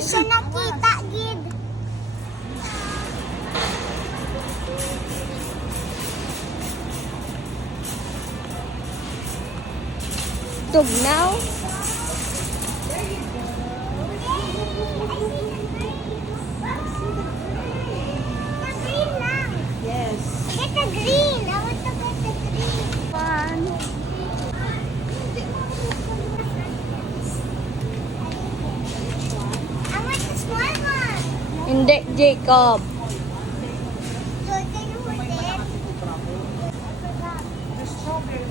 siya nakita, gid. Tugnaw? The green lang. Yes. Get the green. I want to get the green. Fun. I want the small one. Hindi, Jacob. So, can you hold it? The strawberry.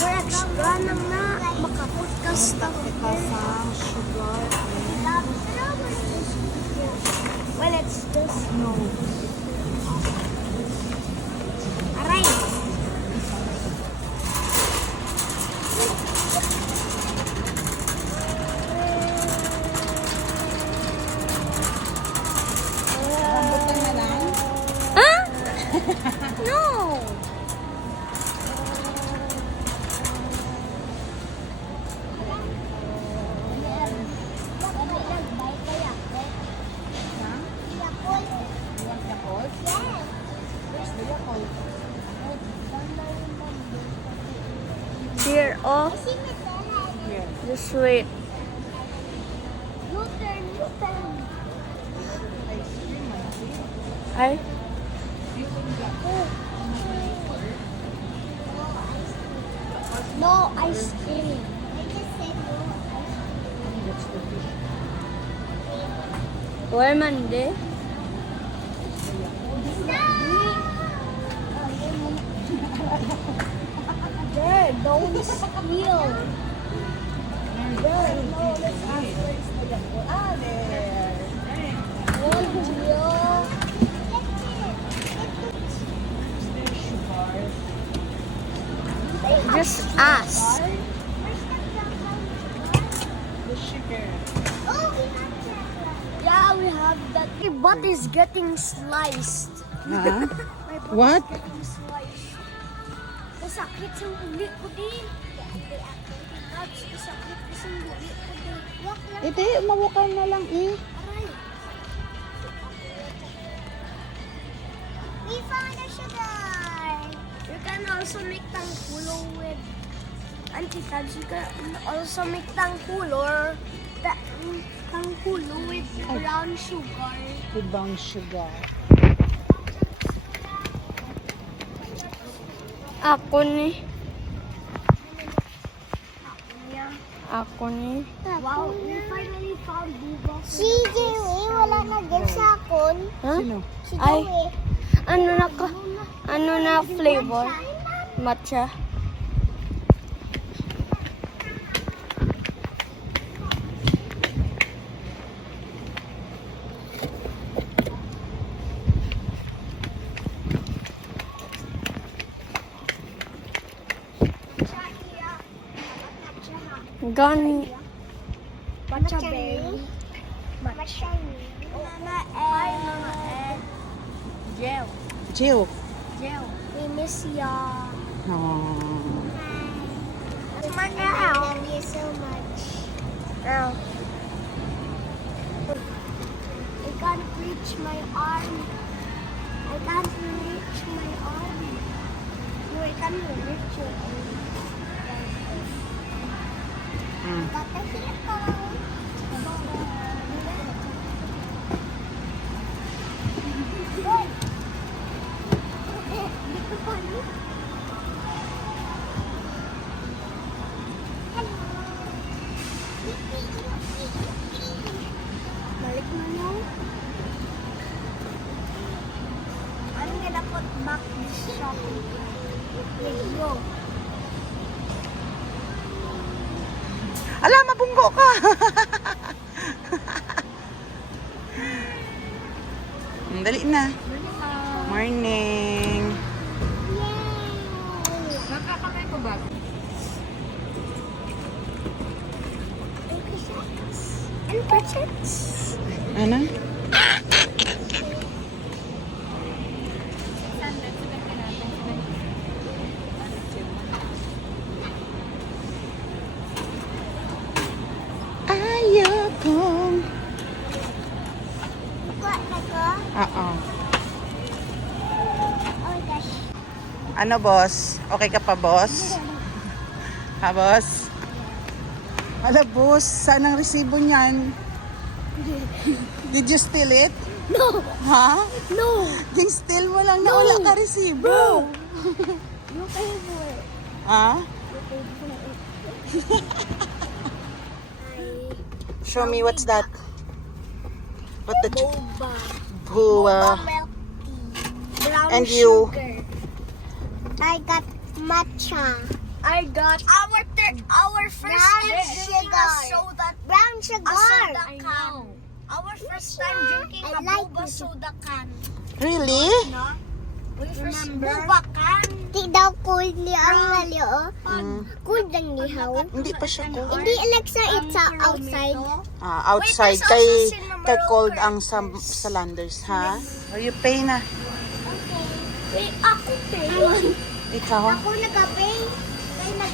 We're extra nang na makapodcast ako. Kasang sugar Well, it's just and no. aray. Rambutan na lang. Huh? No. You want Yakult? Where's the Yakult? Here, oh, Here. the sweet. Ice cream, I see. Ay, No ice cream. That's the fish. where man de? There, don't steal. There, no, let's ask where's the Yakult. Ah, there. Oh, Gio. There's sugar. Just ask. The sugar. Oh, we have chocolate. Yeah, we have that. My butt is getting sliced. Huh? My butt What? is getting sliced. Masakit sa uli ko din. Masakit sa uli ko din. Wak lang. Ito, mawakal na lang eh. Aray. We found a sugar. You can also make tangkulo with Auntie Tabs. You can also make tangkulo with brown sugar. With brown sugar. Ako ni. Yeah. Ako ni. Wow, we finally found Viva. Si Joey, wala na din sa akon. Huh? Sino? Si Ay. Joey. Ano na flavor? Matcha. Gan. Matcha berry. Matcha. Mama Hi, Mama Ed. Gel. Jill. Gel. We miss ya. Oh. I love you so much. Ow. I can't reach my arm. I can't reach my arm. No, I can't reach your arm. Mm. But I feel Balik mo no? I'm gonna put back this shopping with you. Ala, mabunggo ka! Dali na. Morning. Nakakakay ko ba? And purchase. Ano? Ano, boss? Okay ka pa, boss? Ha, boss? Hala, boss. Saan ang resibo niyan? Did you steal it? No! Ha? No! Yung steal mo lang na wala ka resibo. You pay for it. Ha? You paid for it. Show me, what's that? What the... Boba. Boba. Milk tea. Brown And you? sugar. I got matcha. I got our first Brown time drinking sugar. a soda. Brown sugar. A soda I can. know. Our first time drinking a boba soda can. Really? No? Boba can. Di daw cool ni ang nalio. Cool lang lihaw. Hindi pa siya ko. Hindi Alexa, it's outside. Outside. Wait, there's Kay, also cinnamon kay cold roll ang sa Landers, ha? Or you pay na? Wait, ako pay. Ikaw? Ako nag-pay.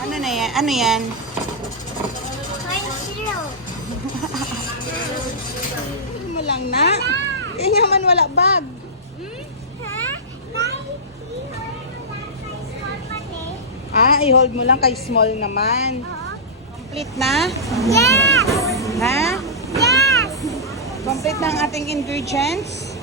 Ano na yan? Ano yan? Kaya zero. Ano mo lang na? Kaya man wala bag. Ha? I-hold mo lang kay small naman. Complete na? Yes! Ha? Yes! Complete na ang ating ingredients?